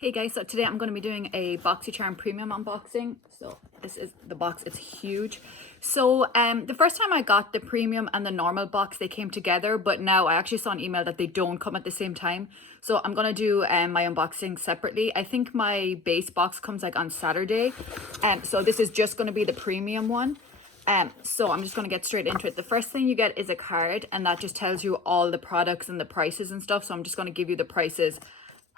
Hey guys, so today I'm going to be doing a Boxycharm premium unboxing. So this is the box, it's huge. So the first time I got the premium and the normal box, they came together, but now I actually saw an email that they don't come at the same time. So I'm going to do my unboxing separately. I think my base box comes like on Saturday. So this is just going to be the premium one. So I'm just going to get straight into it. The first thing you get is a card, and that just tells you all the products and the prices and stuff. So I'm just going to give you the prices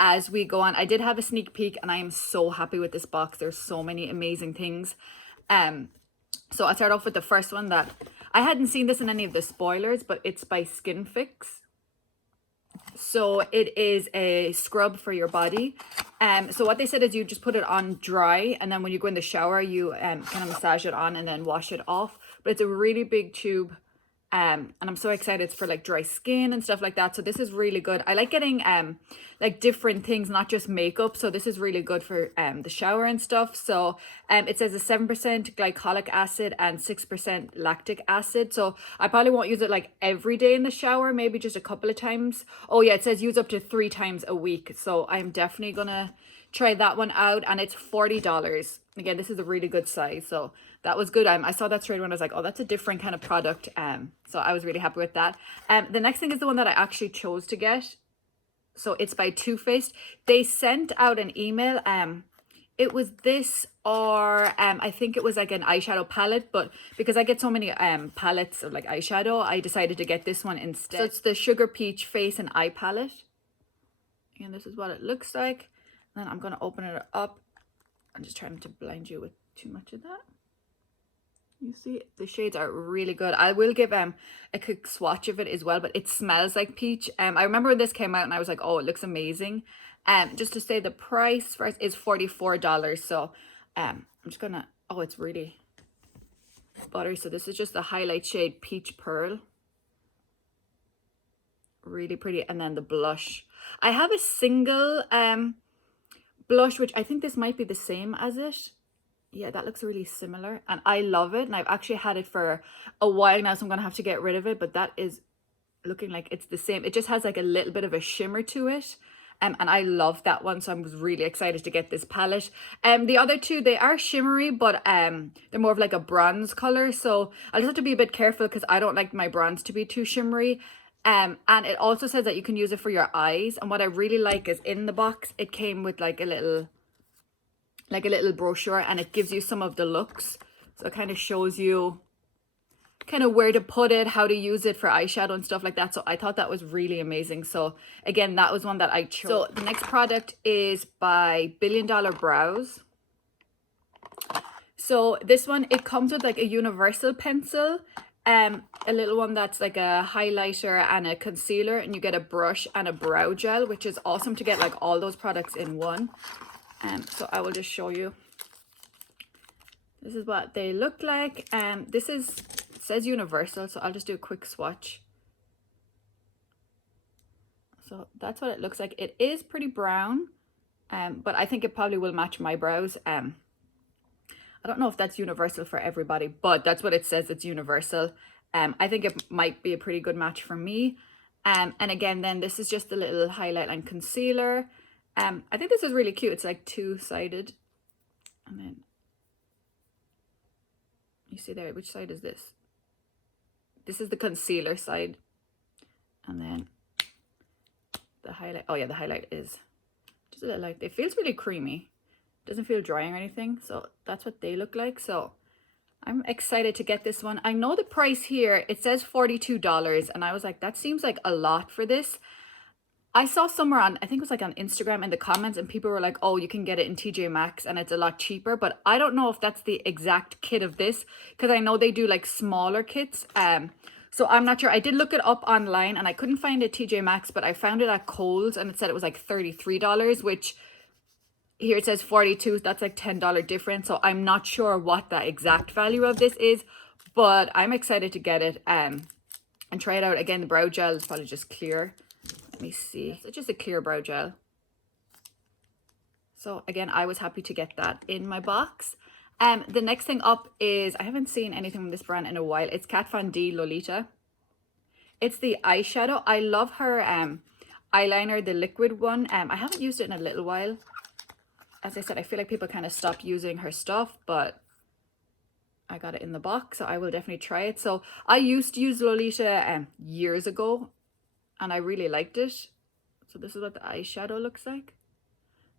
as we go on. I did have a sneak peek and I am so happy with this box. There's so many amazing things. So I'll start off with the first one that I hadn't seen this in any of the spoilers, but it's by Skinfix. So it is a scrub for your body. So what they said is you just put it on dry, and then when you go in the shower, you kind of massage it on and then wash it off. But it's a really big tube. And I'm so excited. It's for like dry skin and stuff like that. So this is really good. I like getting like different things, not just makeup. So this is really good for the shower and stuff. So it says a 7% glycolic acid and 6% lactic acid. So I probably won't use it like every day in the shower, maybe just a couple of times. Oh yeah, it says use up to 3 times a week. So I'm definitely gonna try that one out, and it's $40. Again, this is a really good size, so that was good. I saw that straight away and I was like, oh, that's a different kind of product. So I was really happy with that. The next thing is the one that I actually chose to get. So it's by Too Faced. They sent out an email. It was this, or I think it was like an eyeshadow palette, but because I get so many palettes of like eyeshadow, I decided to get this one instead. So it's the Sugar Peach Face and Eye Palette. And this is what it looks like. Then I'm going to open it up. I'm just trying to blind you with too much of that. You see, the shades are really good. I will give a quick swatch of it as well, but it smells like peach. I remember when this came out and I was like, oh, it looks amazing. Just to say the price first is $44. So I'm just gonna, oh, it's really buttery. So this is just the highlight shade Peach Pearl. Really pretty. And then the blush. I have a single blush, which I think this might be the same as it. Yeah, that looks really similar and I love it, and I've actually had it for a while now, so I'm gonna have to get rid of it, but that is looking like it's the same. It just has like a little bit of a shimmer to it, and I love that one, so I was really excited to get this palette. The other two, they are shimmery, but they're more of like a bronze color, so I'll just have to be a bit careful because I don't like my bronze to be too shimmery. And it also says that you can use it for your eyes, and what I really like is in the box it came with like a little brochure, and it gives you some of the looks. So it kind of shows you kind of where to put it, how to use it for eyeshadow and stuff like that. So I thought that was really amazing. So again, that was one that I chose. So the next product is by Billion Dollar Brows. So this one, it comes with like a universal pencil, a little one that's like a highlighter and a concealer, and you get a brush and a brow gel, which is awesome to get like all those products in one. So I will just show you. This is what they look like. This is, it says universal, so I'll just do a quick swatch. So that's what it looks like. It is pretty brown, but I think it probably will match my brows. I don't know if that's universal for everybody, but that's what it says, it's universal. I think it might be a pretty good match for me. And again, then this is just a little highlight and concealer. I think this is really cute. It's like two-sided, and then you see there, which side is this? This is the concealer side, and then the highlight. Oh yeah, the highlight is just a little like, it feels really creamy. Doesn't feel dry or anything. So that's what they look like. So I'm excited to get this one. I know the price here, it says $42, and I was like, that seems like a lot for this. I saw somewhere on, I think it was like on Instagram in the comments, and people were like, oh, you can get it in TJ Maxx and it's a lot cheaper, but I don't know if that's the exact kit of this, because I know they do like smaller kits. So I'm not sure. I did look it up online and I couldn't find it at TJ Maxx, but I found it at Kohl's and it said it was like $33, which here it says 42. That's like $10 difference. So I'm not sure what the exact value of this is, but I'm excited to get it and try it out. Again, the brow gel is probably just clear. Let me see. It's just a clear brow gel. So again, I was happy to get that in my box. The next thing up is, I haven't seen anything from this brand in a while. It's Kat Von D Lolita. It's the eyeshadow. I love her eyeliner, the liquid one. I haven't used it in a little while. as I said, I feel like people kind of stopped using her stuff, but I got it in the box, so I will definitely try it. So I used to use Lolita years ago, and I really liked it. So this is what the eyeshadow looks like.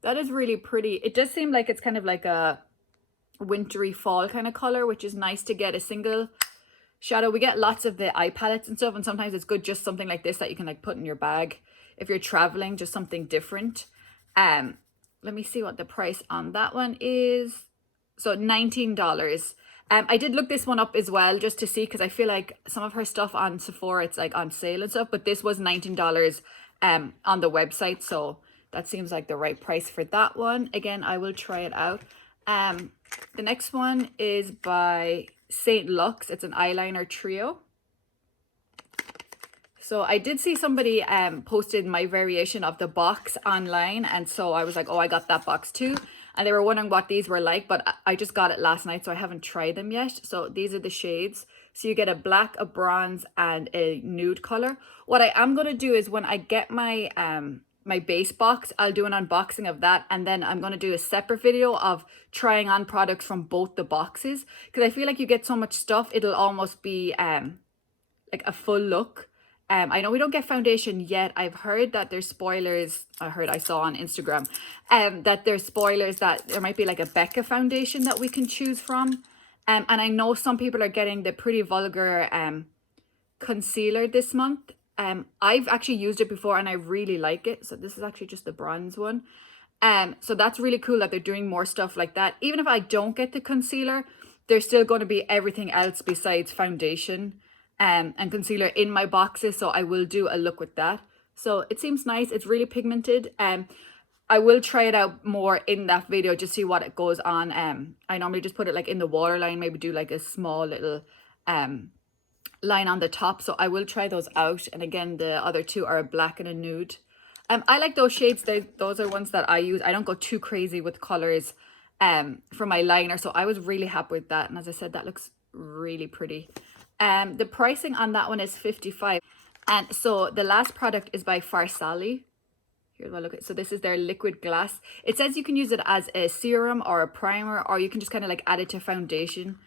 That is really pretty. It does seem like it's kind of like a wintry fall kind of color, which is nice to get a single shadow. We get lots of the eye palettes and stuff, and sometimes it's good just something like this that you can like put in your bag if you're traveling, just something different. Let me see what the price on that one is. So $19. I did look this one up as well just to see, because I feel like some of her stuff on Sephora, it's like on sale and stuff, but this was $19 on the website, so that seems like the right price for that one. Again, I will try it out. The next one is by St. Lux. It's an eyeliner trio. So I did see somebody posted my variation of the box online, and so I was like, oh, I got that box too. And they were wondering what these were like, but I just got it last night, so I haven't tried them yet. So these are the shades. So you get a black, a bronze, and a nude color. What I am going to do is when I get my my base box, I'll do an unboxing of that, and then I'm going to do a separate video of trying on products from both the boxes, because I feel like you get so much stuff, it'll almost be like a full look. I know we don't get foundation yet. I've heard that there's spoilers. I saw on Instagram that there's spoilers that there might be like a Becca foundation that we can choose from. And I know some people are getting the Pretty Vulgar concealer this month. I've actually used it before and I really like it. So this is actually just the bronze one. So that's really cool that they're doing more stuff like that. Even if I don't get the concealer, there's still going to be everything else besides foundation and concealer in my boxes, so I will do a look with that. So it seems nice. It's really pigmented. I will try it out more in that video, just see what it goes on. I normally just put it like in the waterline, maybe do like a small little line on the top. So I will try those out. And again, the other two are a black and a nude. I like those shades. Those are ones that I use. I don't go too crazy with colors for my liner, so I was really happy with that. And as I said, that looks really pretty. The pricing on that one is $55. And so the last product is by Farsali. Here's what I look at. So this is their liquid glass. It says you can use it as a serum or a primer, or you can just kind of like add it to foundation,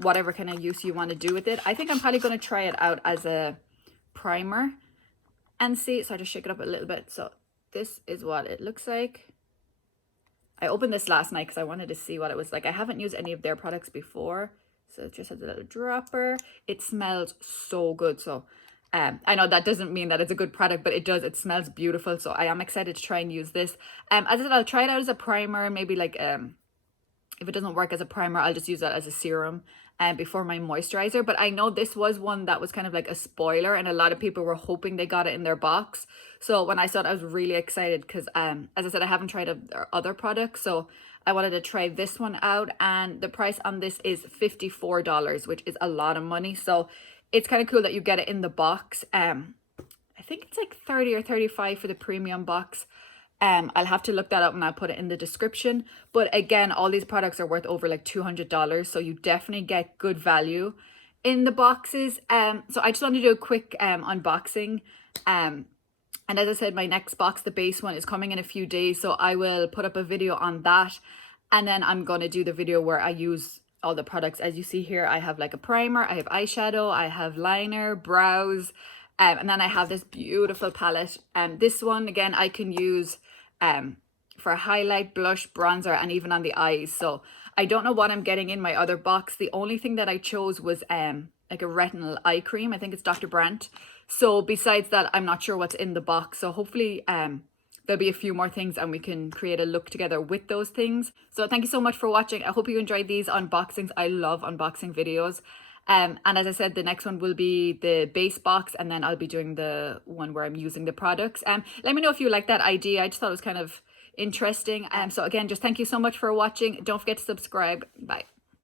whatever kind of use you want to do with it. I think I'm probably going to try it out as a primer and see. So I just shake it up a little bit. So this is what it looks like. I opened this last night because I wanted to see what it was like. I haven't used any of their products before. So it just has a little dropper. It smells so good. So I know that doesn't mean that it's a good product, but it does. It smells beautiful. So I am excited to try and use this. As I said, I'll try it out as a primer. Maybe like if it doesn't work as a primer, I'll just use that as a serum before my moisturizer. But I know this was one that was kind of like a spoiler, and a lot of people were hoping they got it in their box. So when I saw it, I was really excited because as I said, I haven't tried other products. So I wanted to try this one out, and the price on this is $54, which is a lot of money. So it's kind of cool that you get it in the box. I think it's like 30 or 35 for the premium box. I'll have to look that up and I'll put it in the description. But again, all these products are worth over like $200, so you definitely get good value in the boxes. So I just wanted to do a quick unboxing. And as I said, my next box, the base one, is coming in a few days. So I will put up a video on that. And then I'm going to do the video where I use all the products. As you see here, I have like a primer, I have eyeshadow, I have liner, brows. And then I have this beautiful palette. And this one, again, I can use for highlight, blush, bronzer, and even on the eyes. So I don't know what I'm getting in my other box. The only thing that I chose was like a retinal eye cream. I think it's Dr. Brandt. So besides that, I'm not sure what's in the box. So hopefully there'll be a few more things and we can create a look together with those things. So thank you so much for watching. I hope you enjoyed these unboxings. I love unboxing videos. And as I said, the next one will be the base box, and then I'll be doing the one where I'm using the products. Let me know if you like that idea. I just thought it was kind of interesting. So again, just thank you so much for watching. Don't forget to subscribe. Bye.